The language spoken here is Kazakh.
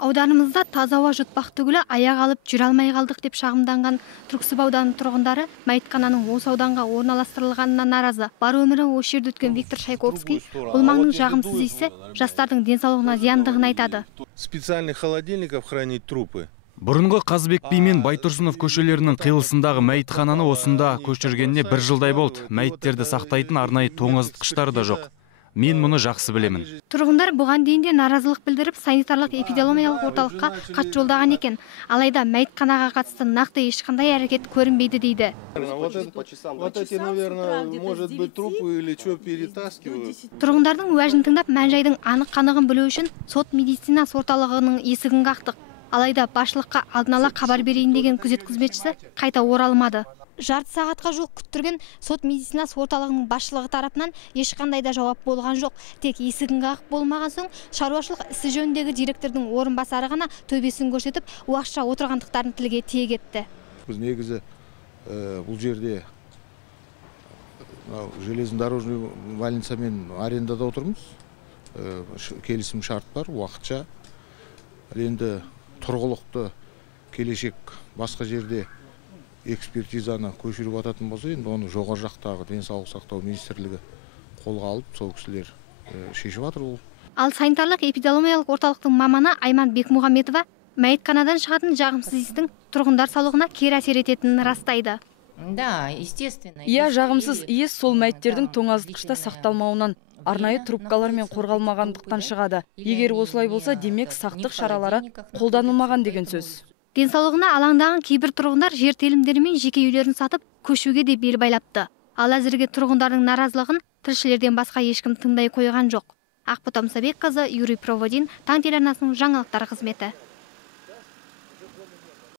Ауданымызда таза ауа жұтпақ түгілі аяқ алып жүре алмай қалдық деп шағымданған Түрксіб ауданының тұрғындары мәйітхананың осы ауданға орналастырылғанына наразы. Бар өмірі осы жерде өткен Виктор Шайковский бұл маңның жағымсыз иісі жастардың денсаулығына зияндығын айтады. Специальных холодильников хранить трупы. Бұрынғы Қазбек би мен Байтұрсынов көшелерінің қиылысындағы мәйітхананы осында көшіргеніне 1 жылдай болды. Мәйіттерді сақтайтын арнайы тоңазытқыштар да жоқ. Мен мұны жақсы білемін. Тұрғындар бұған дейін де наразылық білдіріп, санитарлық эпидемиологиялық орталыққа хат жолдаған екен. Алайда мәйітханаға қатысты нақты ешқандай әрекет көрінбейді дейді. Вот эти, наверное, может быть, трупы или что перетаскивают. Тұрғындардың уәжін тыңдап, мән-жайдың анық-қанығын білу үшін сот медицинасы орталығының есігін қақтық. Алайда басшылыққа алдын ала хабар берейін деген күзет қызметшісі қайта оралмады. Жарты сағатқа жуық күттірген сот медицинасы орталығының басшылығы тарапынан ешқандай да жауап болған жоқ. Тек есігін қағып болмаған соң, шаруашылық ісі жөніндегі директордың орынбасары ғана төбесін көрсетіп, уақытша отырғандықтарын тілге тиек етті. Біз негізі бұл жерде железнодорожный больницамен арендада отырмыз. Келісім шарт бар, уақытша. Енді тұрғылықты келешек басқа жерде экспертизаны көшіріп ататын болса, енді оны жоғары жақтағы денсаулық сақтау министрлігі қолға алып, сол кісілер шешіп жатыр ол. Ал санитарлық эпидемиологиялық орталықтың маманы Айман Бекмұхаметова мәйітханадан шығатын жағымсыз иістің тұрғындар саулығына кері әсер ететінін растайды. Иә, жағымсыз иіс сол мәйіттердің тоңазытқышта сақталмауынан, арнайы трубкалармен қорғалмағандықтан шығады. Егер осылай болса, демек сақтық шаралары қолданылмаған деген сөз. Денсаулығына алаңдаған кейбір тұрғындар жер телімдері мен жеке үйлерін сатып, көшуге де бел байлапты. Ал әзірге тұрғындардың наразылығын тілшілерден басқа ешкім тыңдай қойған жоқ. Ақбота Мұсабекқызы, Юрий Проводин, Таң телеарнасының жаңалықтар қызметі.